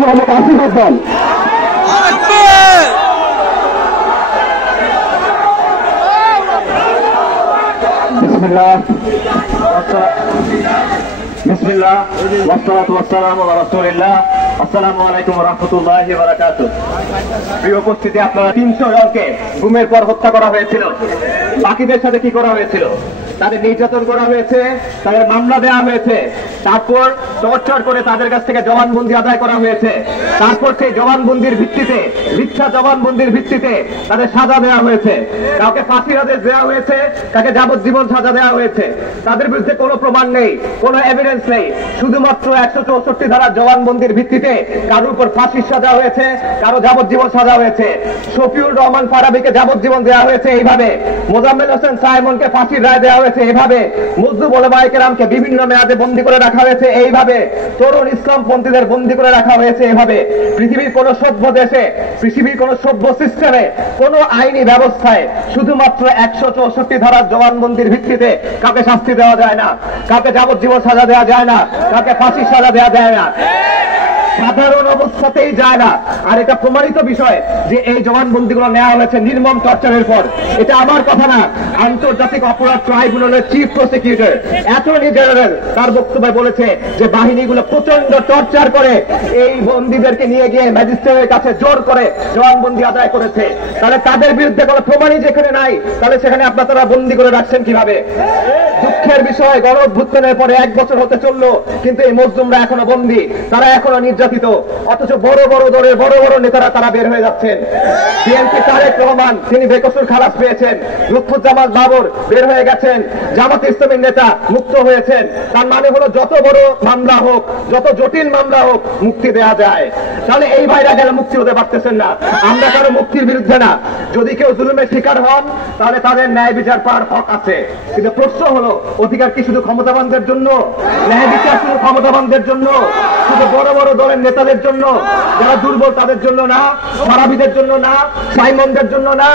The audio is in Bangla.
মোহাম্মদ আসিফ উদ্দিন বিসমিল্লাহ ওয়াসসালাতু ওয়াসসালামু আলা রাসূলিল্লাহ। আসসালামু আলাইকুম ওয়া রাহমাতুল্লাহি ওয়া বারাকাতুহু। প্রিয় উপস্থিতি, আপনারা 300 জনকে গুমের পর হত্যা করা হয়েছিল। বাকিদের সাথে কি করা হয়েছিল? তাদের নির্যাতন করা হয়েছে, তাদের মামলা দেওয়া হয়েছে, তারপর টর্চার করে তাদের কাছ থেকে জবানবন্দি আদায় করা হয়েছে। তারপর সেই জবানবন্দির ভিত্তিতে, মিথ্যা জবানবন্দির ভিত্তিতে তাদের সাজা দেওয়া হয়েছে। কাউকে ফাঁসির আদেশ দেওয়া হয়েছে, কাউকে যাবজ্জীবন সাজা দেওয়া হয়েছে। তাদের বিরুদ্ধে কোনো প্রমাণ নেই, কোনো এভিডেন্স নেই, শুধুমাত্র 164 ধারার জবানবন্দির ভিত্তিতে কারোর উপর ফাঁসির সাজা হয়েছে, কারো যাবজ্জীবন সাজা হয়েছে। শফিউর রহমান ফারাবিকে যাবজ্জীবন দেওয়া হয়েছে এইভাবে, মোজাম্মেল হোসেন সাইমনকে ফাঁসির রায় দেওয়া হয়েছে এইভাবে, মজদুব ওলামায়ে কেরামকে বিভিন্ন মেয়াদে বন্দী করে রাখা হয়েছে এইভাবে, তরুণ ইসলামপন্থীদের বন্দী করে রাখা হয়েছে এইভাবে। পৃথিবীর কোন সভ্য দেশে, পৃথিবীর কোন সভ্য সিস্টেমে, কোন আইনি ব্যবস্থায় শুধুমাত্র 164 ধারার জবানবন্দির ভিত্তিতে কাউকে শাস্তি দেওয়া যায় না, কাউকে যাবজ্জীবন সাজা দেওয়া যায় না, কাউকে ফাঁসির সাজা দেওয়া যায় না, সাধারণ অবস্থাতেই যায় না। আর এটা প্রমাণিত বিষয় যে এই জবানবন্দিগুলো নেওয়া হয়েছে নির্মম টর্চারের পর। এটা আমার কথা না, আন্তর্জাতিক অপরাধ ট্রাইব্যুনালের চিফ প্রসিকিউটর অ্যাটর্নি জেনারেল তার বক্তব্যে বলেছে যে বাহিনীগুলো প্রচন্ড টর্চার করে এই বন্দীদেরকে নিয়ে গিয়ে ম্যাজিস্ট্রেটের কাছে জোর করে জবানবন্দি আদায় করেছে। তাহলে তাদের বিরুদ্ধে কোনো প্রমাণই যেখানে নাই, তাহলে সেখানে আপনারা বন্দী করে রাখছেন কিভাবে? দুঃখের বিষয়, গণ অভ্যুত্থানের পরে 1 বছর হতে চললো, কিন্তু এই মজলুমরা এখনো বন্দী, তারা এখনো নির্যাতিত। অথচ বড় বড় দলের বড় বড় নেতারা তারা বের হয়ে যাচ্ছেন। বিএনপি তারেক রহমান তিনি বেকসুর খালাস পেয়েছেন, লুৎফুজ্জামান বাবর বের হয়ে গেছেন, জামাত ইসলামীর নেতা মুক্ত হয়েছেন। তার মানে হলো যত বড় মামলা হোক, যত জটিল মামলা হোক, মুক্তি দেওয়া যায়। তাহলে এই ভাইরা গেলে মুক্তি হতে পারতেছেন না। আমরা কারো মুক্তির বিরুদ্ধে না, যদি কেউ জুলুমের শিকার হন তাহলে তাদের ন্যায় বিচার পাওয়ার হক আছে। কিন্তু প্রশ্ন হলো, অধিকার কি শুধু ক্ষমতাবানদের জন্য? ন্যায় বিচার শুধু ক্ষমতাবানদের জন্য? শুধু বড় বড় দলের নেতাদের জন্য? যারা দুর্বল তাদের জন্য না? ফারাবিদের জন্য না? সাইমনদের জন্য না?